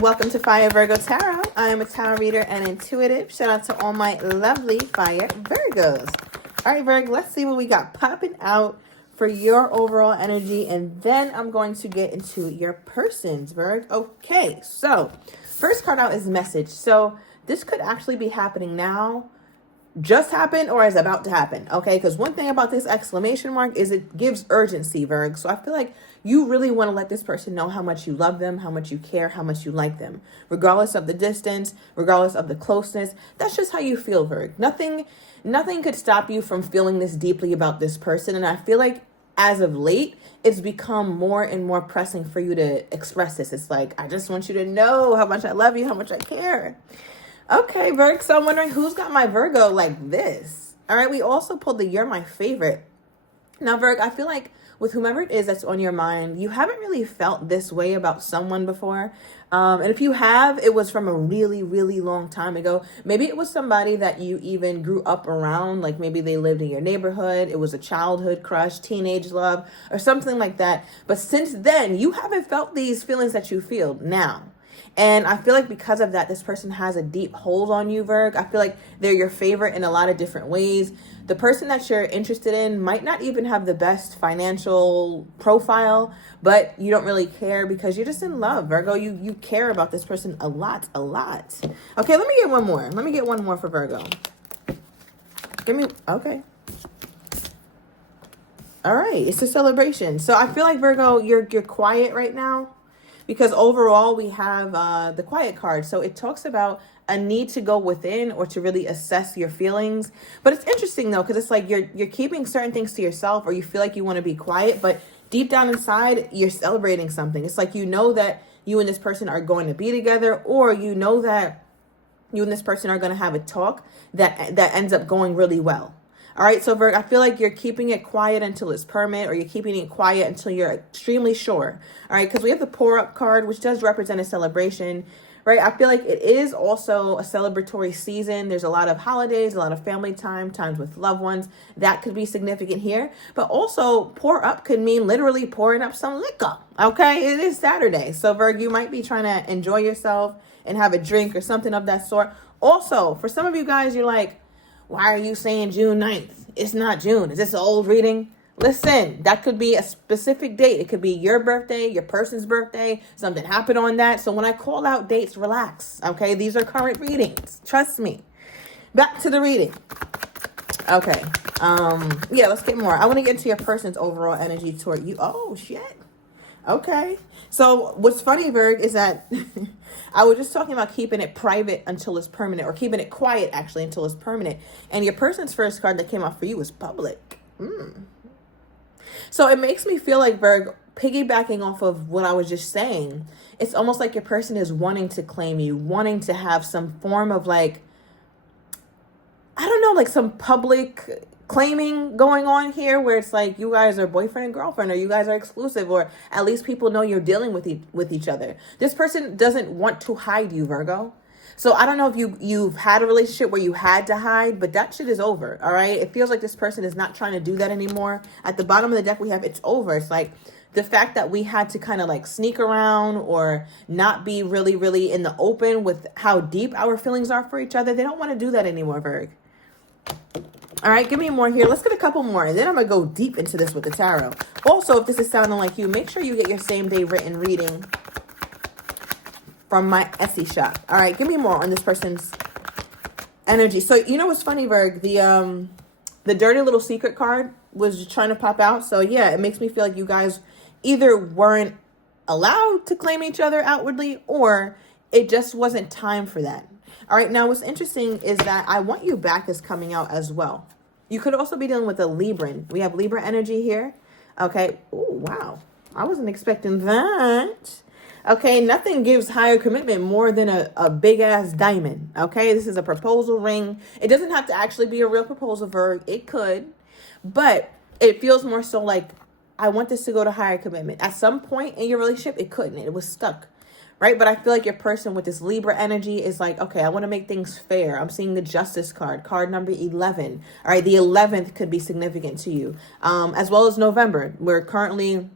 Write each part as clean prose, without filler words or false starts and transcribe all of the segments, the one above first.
Welcome to Fire Virgo Tarot. I am a tarot reader and intuitive. Shout out to all my lovely Fire Virgos. All right, Virgo, let's see what we got popping out for your overall energy, and then I'm going to get into your person's, Virgo. Okay, so first card out is message. So this could actually be happening now, just happened, or is about to happen, okay? Because one thing about this exclamation mark is it gives urgency, Virgo. So I feel like you really want to let this person know how much you love them, how much you care, how much you like them, regardless of the distance, regardless of the closeness. That's just how you feel, Virgo. Nothing could stop you from feeling this deeply about this person. And I feel like as of late, it's become more and more pressing for you to express this. It's like, I just want you to know how much I love you, how much I care. Okay, Virgo, so I'm wondering who's got my Virgo like this. All right, we also pulled the You're My Favorite. Now, Virgo, I feel like with whomever it is that's on your mind, you haven't really felt this way about someone before. And if you have, it was from a really, really long time ago. Maybe it was somebody that you even grew up around, like maybe they lived in your neighborhood. It was a childhood crush, teenage love, or something like that. But since then, you haven't felt these feelings that you feel now. And I feel like because of that, this person has a deep hold on you, Virgo. I feel like they're your favorite in a lot of different ways. The person that you're interested in might not even have the best financial profile, but you don't really care because you're just in love, Virgo. You care about this person a lot, a lot. Okay, let me get one more. Let me get one more for Virgo. Okay. All right, it's a celebration. So I feel like, Virgo, you're quiet right now. Because overall, we have the quiet card. So it talks about a need to go within or to really assess your feelings. But it's interesting, though, because it's like you're keeping certain things to yourself, or you feel like you want to be quiet. But deep down inside, you're celebrating something. It's like you know that you and this person are going to be together, or you know that you and this person are going to have a talk that ends up going really well. All right, so Virgo, I feel like you're keeping it quiet until it's permanent, or you're keeping it quiet until you're extremely sure. All right, because we have the Pour Up card, which does represent a celebration, right? I feel like it is also a celebratory season. There's a lot of holidays, a lot of family time, times with loved ones. That could be significant here. But also, pour up could mean literally pouring up some liquor, okay? It is Saturday. So, Virgo, you might be trying to enjoy yourself and have a drink or something of that sort. Also, for some of you guys, you're like, why are you saying June 9th? It's not June. Is this an old reading? Listen, that could be a specific date. It could be your birthday, your person's birthday. Something happened on that. So when I call out dates, relax. Okay, these are current readings. Trust me. Back to the reading. Okay. Yeah, let's get more. I want to get into your person's overall energy toward you. Oh, shit. Okay. So what's funny, Virg, is that I was just talking about keeping it private until it's permanent, or keeping it quiet, actually, until it's permanent. And your person's first card that came out for you was public. So it makes me feel like, Virg, piggybacking off of what I was just saying, it's almost like your person is wanting to claim you, wanting to have some form of like, I don't know, like some public claiming going on here, where it's like you guys are boyfriend and girlfriend, or you guys are exclusive, or at least people know you're dealing with each other. This person doesn't want to hide you, Virgo. So I don't know if you've had a relationship where you had to hide, but that shit is over. All right, it feels like this person is not trying to do that anymore. At the bottom of the deck we have it's over. It's like the fact that we had to kind of like sneak around or not be really, really in the open with how deep our feelings are for each other. They don't want to do that anymore, Virg. All right, give me more here. Let's get a couple more, and then I'm going to go deep into this with the tarot. Also, if this is sounding like you, make sure you get your same-day written reading from my Etsy shop. All right, give me more on this person's energy. So, you know what's funny, Virg? The dirty little secret card was trying to pop out. So, yeah, it makes me feel like you guys either weren't allowed to claim each other outwardly, or it just wasn't time for that. All right, now what's interesting is that I Want You Back is coming out as well. You could also be dealing with a Libran. We have Libra energy here. Okay. Oh, wow. I wasn't expecting that. Okay, nothing gives higher commitment more than a big-ass diamond. Okay, this is a proposal ring. It doesn't have to actually be a real proposal, Virg. It could. But it feels more so like, I want this to go to higher commitment. At some point in your relationship, it couldn't. It was stuck. Right? But I feel like your person with this Libra energy is like, okay, I want to make things fair. I'm seeing the Justice card, card number 11. All right, the 11th could be significant to you, as well as November. We're currently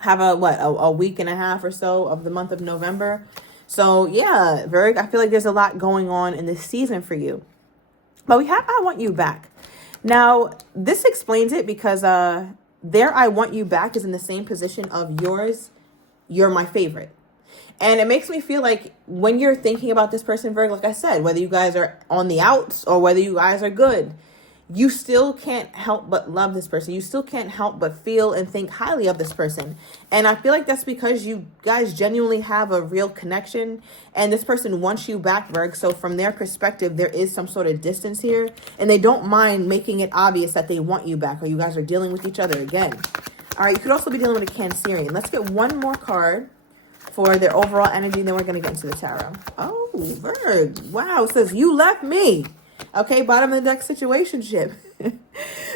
have a week and a half or so of the month of November. So yeah, Virg, I feel like there's a lot going on in this season for you. But we have I Want You Back. Now, this explains it because their I Want You Back is in the same position of yours. You're my favorite. And it makes me feel like when you're thinking about this person, Virg, like I said, whether you guys are on the outs or whether you guys are good, you still can't help but love this person. You still can't help but feel and think highly of this person. And I feel like that's because you guys genuinely have a real connection and this person wants you back, Virg. So from their perspective, there is some sort of distance here and they don't mind making it obvious that they want you back or you guys are dealing with each other again. All right, you could also be dealing with a Cancerian. Let's get one more card for their overall energy, then we're going to get into the tarot. Oh, Virg. Wow, it says, you left me. Okay, bottom of the deck, situationship.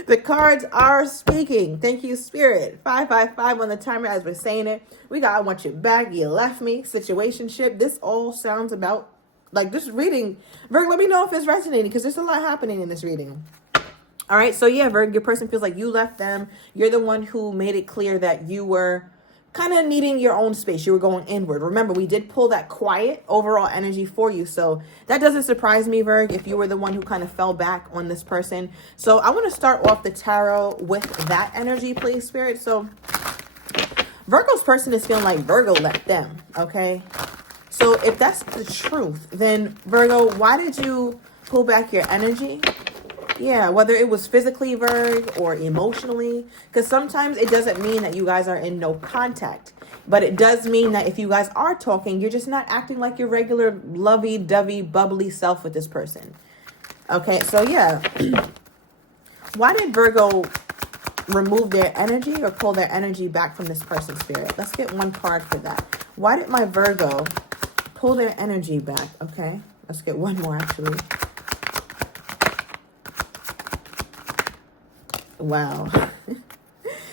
The cards are speaking. Thank you, Spirit. 555 on the timer as we're saying it. We got I Want You Back, you left me, situationship. This all sounds about, like this reading. Virg, let me know if it's resonating because there's a lot happening in this reading. All right, so yeah, Virg, your person feels like you left them. You're the one who made it clear that you were kind of needing your own space. You were going inward. Remember, we did pull that quiet overall energy for you. So that doesn't surprise me, Virg, if you were the one who kind of fell back on this person. So I want to start off the tarot with that energy, please, Spirit. So Virgo's person is feeling like Virgo left them, okay? So if that's the truth, then Virgo, why did you pull back your energy? Yeah, whether it was physically, Virg, or emotionally. Because sometimes it doesn't mean that you guys are in no contact. But it does mean that if you guys are talking, you're just not acting like your regular lovey-dovey, bubbly self with this person. Okay, so yeah. Why did Virgo remove their energy or pull their energy back from this person's spirit? Let's get one card for that. Why did my Virgo pull their energy back? Okay, let's get one more, actually. Wow.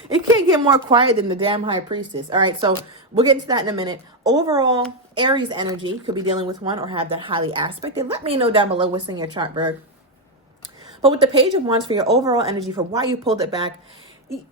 It can't get more quiet than the damn High Priestess. All right, so we'll get into that in a minute. Overall, Aries energy could be dealing with one or have that highly aspected. Let me know down below what's in your chart, Virg. But with the Page of Wands for your overall energy for why you pulled it back,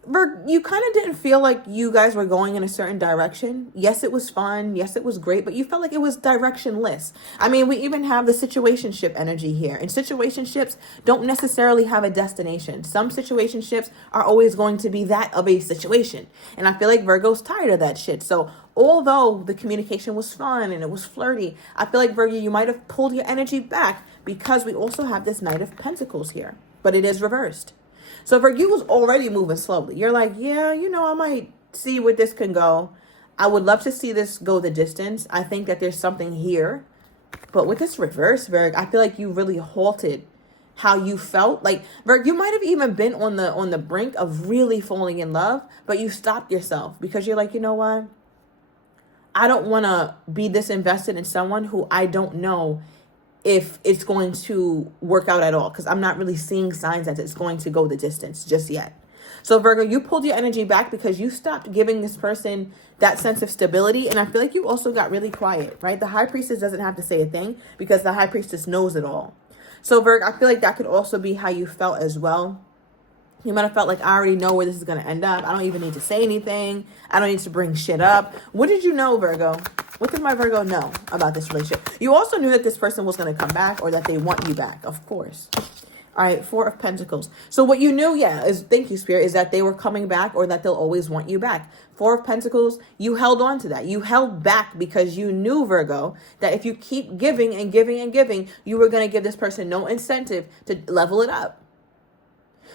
Virg, you kind of didn't feel like you guys were going in a certain direction. Yes, it was fun. Yes, it was great. But you felt like it was directionless. I mean, we even have the situationship energy here. And situationships don't necessarily have a destination. Some situationships are always going to be that of a situation. And I feel like Virgo's tired of that shit. So although the communication was fun and it was flirty, I feel like, Virgo, you might have pulled your energy back because we also have this Knight of Pentacles here. But it is reversed. So for you was already moving slowly. You're like, yeah, you know, I might see where this can go. I would love to see this go the distance. I think that there's something here. But with this reverse, Virg, I feel like you really halted how you felt. Like, Virg, you might have even been on the brink of really falling in love, but you stopped yourself because you're like, you know what? I don't want to be this invested in someone who I don't know if it's going to work out at all, because I'm not really seeing signs that it's going to go the distance just yet. So Virgo, you pulled your energy back because you stopped giving this person that sense of stability. And I feel like you also got really quiet, right? The High Priestess doesn't have to say a thing because the High Priestess knows it all. So Virgo, I feel like that could also be how you felt as well. You might have felt like, I already know where this is going to end up. I don't even need to say anything. I don't need to bring shit up. What did you know, Virgo? What did my Virgo know about this relationship? You also knew that this person was going to come back or that they want you back, of course. All right, Four of Pentacles. So what you knew, yeah, is, thank you, Spirit, is that they were coming back or that they'll always want you back. Four of Pentacles, you held on to that. You held back because you knew, Virgo, that if you keep giving and giving and giving, you were going to give this person no incentive to level it up.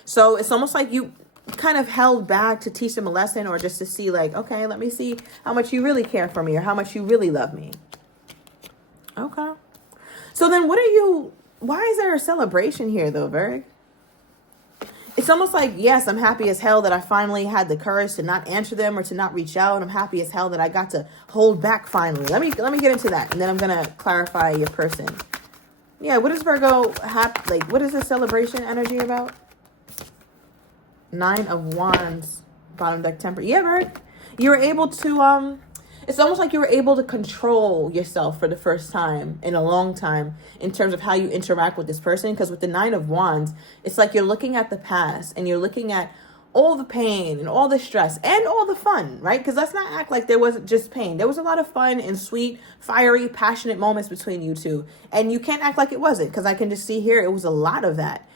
So it's almost like you kind of held back to teach them a lesson or just to see like, okay, let me see how much you really care for me or how much you really love me. Okay. So then why is there a celebration here though, Virg? It's almost like, yes, I'm happy as hell that I finally had the courage to not answer them or to not reach out. I'm happy as hell that I got to hold back finally. Let me get into that. And then I'm going to clarify your person. Yeah. What does Virgo have? Like, what is the celebration energy about? Nine of Wands, bottom deck temper. Yeah, Virg. You were able to, it's almost like you were able to control yourself for the first time in a long time in terms of how you interact with this person. Because with the Nine of Wands, it's like you're looking at the past and you're looking at all the pain and all the stress and all the fun, right? Because let's not act like there wasn't just pain. There was a lot of fun and sweet, fiery, passionate moments between you two. And you can't act like it wasn't, because I can just see here it was a lot of that.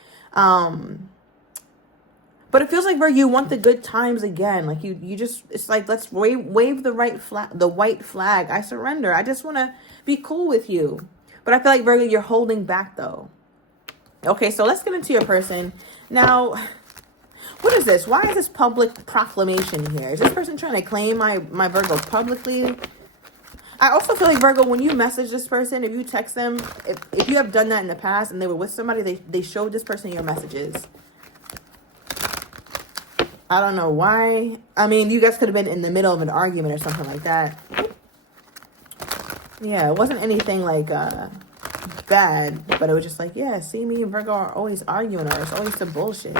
But it feels like, Virgo, you want the good times again. Like you just, it's like, let's wave the white flag. I surrender. I just want to be cool with you. But I feel like, Virgo, you're holding back though. Okay, so let's get into your person. Now, what is this? Why is this public proclamation here? Is this person trying to claim my Virgo publicly? I also feel like, Virgo, when you message this person, if you text them, if you have done that in the past and they were with somebody, they showed this person your messages. I don't know why. I mean, you guys could have been in the middle of an argument or something like that. Yeah, it wasn't anything like bad, but it was just like, yeah, see, me and Virgo are always arguing, or it's always some bullshit.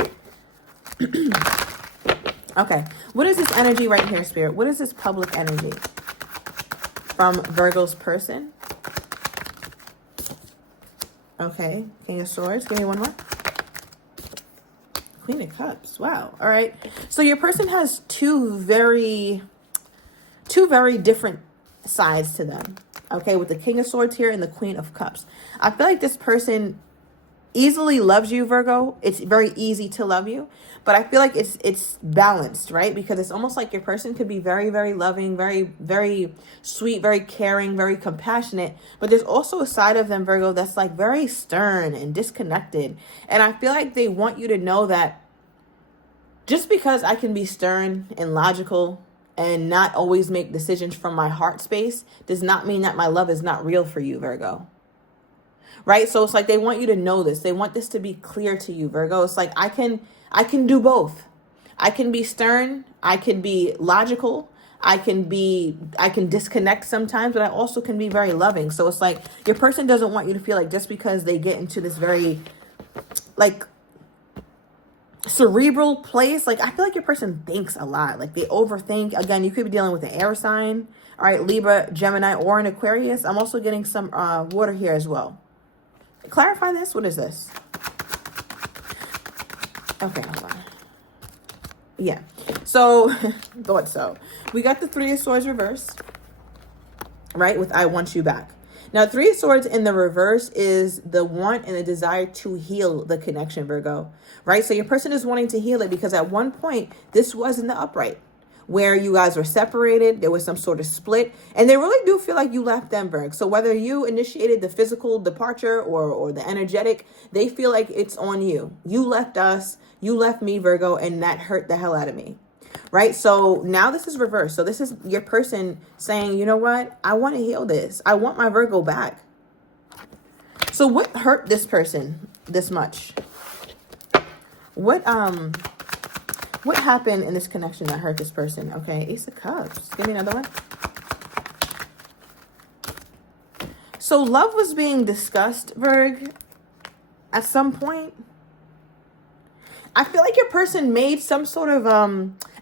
Okay, what is this energy right here, Spirit? What is this public energy from Virgo's person? Okay, King of Swords. Give me one more. Queen of Cups. Wow. All right. So your person has two very different sides to them. Okay, with the King of Swords here and the Queen of Cups. I feel like this person easily loves you, Virgo. It's very easy to love you, but I feel like it's balanced, right? Because it's almost like your person could be very, very loving, very, very sweet, very caring, very compassionate, but there's also a side of them, Virgo, that's like very stern and disconnected. And I feel like they want you to know that just because I can be stern and logical and not always make decisions from my heart space does not mean that my love is not real for you, Virgo. Right? So it's like they want you to know this. They want this to be clear to you, Virgo. It's like I can do both. I can be stern, I can be logical, I can disconnect sometimes, but I also can be very loving. So it's like your person doesn't want you to feel like just because they get into this very like cerebral place, like I feel like your person thinks a lot. Like they overthink. Again, you could be dealing with an air sign. All right, Libra, Gemini, or an Aquarius. I'm also getting some water here as well. Clarify this. What is this? Okay, hold on. Yeah. So, thought so. We got the Three of Swords reversed, right? With I want you back. Now, Three of Swords in the reverse is the want and the desire to heal the connection, Virgo, right? So your person is wanting to heal it because at one point, this was in the upright where you guys were separated. There was some sort of split, and they really do feel like you left them, Virgo. So whether you initiated the physical departure or the energetic, they feel like it's on you. You left us, you left me, Virgo, and that hurt the hell out of me. Right? So now this is reversed. So this is your person saying, you know what? I want to heal this. I want my Virgo back. So what hurt this person this much? What happened in this connection that hurt this person? Okay, Ace of Cups. Give me another one. So love was being discussed, Virg, at some point. I feel like your person made some sort of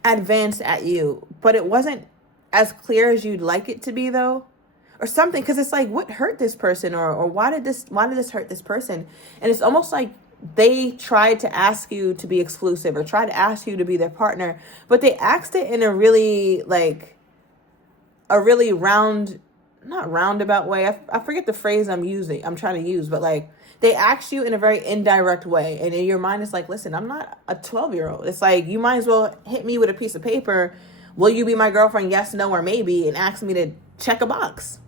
advance at you, but it wasn't as clear as you'd like it to be, though, or something. Because it's like, what hurt this person, or why did this hurt this person? And it's almost like they tried to ask you to be exclusive or tried to ask you to be their partner, but they asked it in a really not roundabout way. I forget the phrase I'm trying to use, but like they asked you in a very indirect way. And in your mind, it's like, listen, I'm not a 12-year-old. It's like, you might as well hit me with a piece of paper. Will you be my girlfriend? Yes, no, or maybe, and ask me to check a box.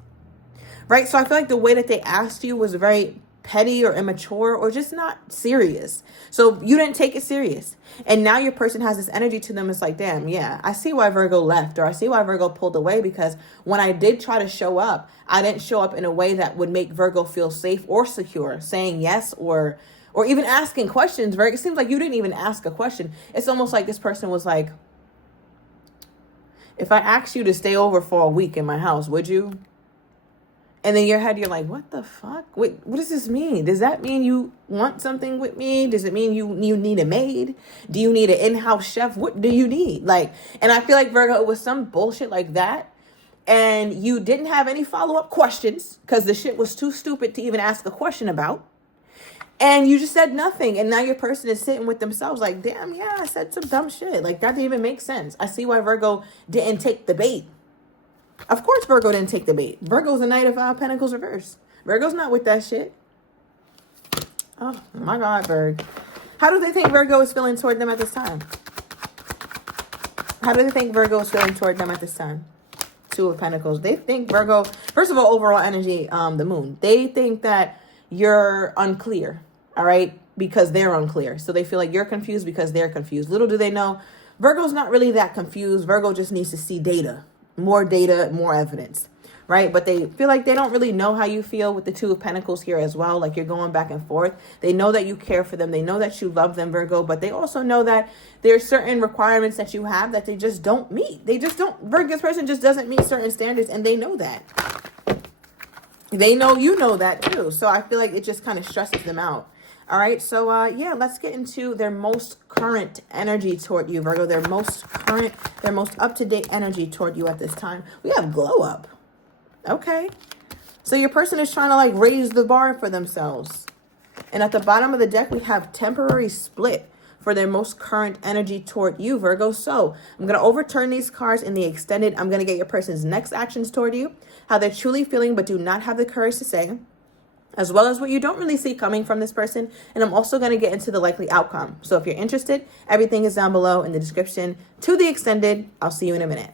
Right? So I feel like the way that they asked you was very petty or immature or just not serious. So you didn't take it serious. And now your person has this energy to them. It's like, damn, yeah, I see why Virgo left, or I see why Virgo pulled away, because when I did try to show up, I didn't show up in a way that would make Virgo feel safe or secure, saying yes or even asking questions. Virgo, it seems like you didn't even ask a question. It's almost like this person was like, if I asked you to stay over for a week in my house, would you? And then your head, you're like, what the fuck? Wait, what does this mean? Does that mean you want something with me? Does it mean you need a maid? Do you need an in-house chef? What do you need? Like, and I feel like, Virgo, it was some bullshit like that. And you didn't have any follow-up questions because the shit was too stupid to even ask a question about. And you just said nothing. And now your person is sitting with themselves like, damn, yeah, I said some dumb shit. Like, that didn't even make sense. I see why Virgo didn't take the bait. Of course Virgo didn't take the bait. Virgo's the Knight of Pentacles reverse. Virgo's not with that shit. Oh, my God, Virgo. How do they think Virgo is feeling toward them at this time? How do they think Virgo is feeling toward them at this time? Two of Pentacles. They think Virgo, first of all, overall energy, the moon. They think that you're unclear, all right? Because they're unclear. So they feel like you're confused because they're confused. Little do they know, Virgo's not really that confused. Virgo just needs to see data, more evidence, right? But they feel like they don't really know how you feel with the Two of Pentacles here as well. Like you're going back and forth. They know that you care for them. They know that you love them, Virgo, but they also know that there's certain requirements that you have that they just don't meet. They just don't, Virgo's person just doesn't meet certain standards, and they know that. They know you know that too. So I feel like it just kind of stresses them out. All right. So, yeah, let's get into their most current energy toward you, Virgo. Their most current, their most up-to-date energy toward you at this time. We have glow up. Okay. So your person is trying to like raise the bar for themselves. And at the bottom of the deck, we have temporary split for their most current energy toward you, Virgo. So I'm going to overturn these cards in the extended. I'm going to get your person's next actions toward you, how they're truly feeling but do not have the courage to say, as well as what you don't really see coming from this person. And I'm also going to get into the likely outcome. So if you're interested, everything is down below in the description to the extended. I'll see you in a minute.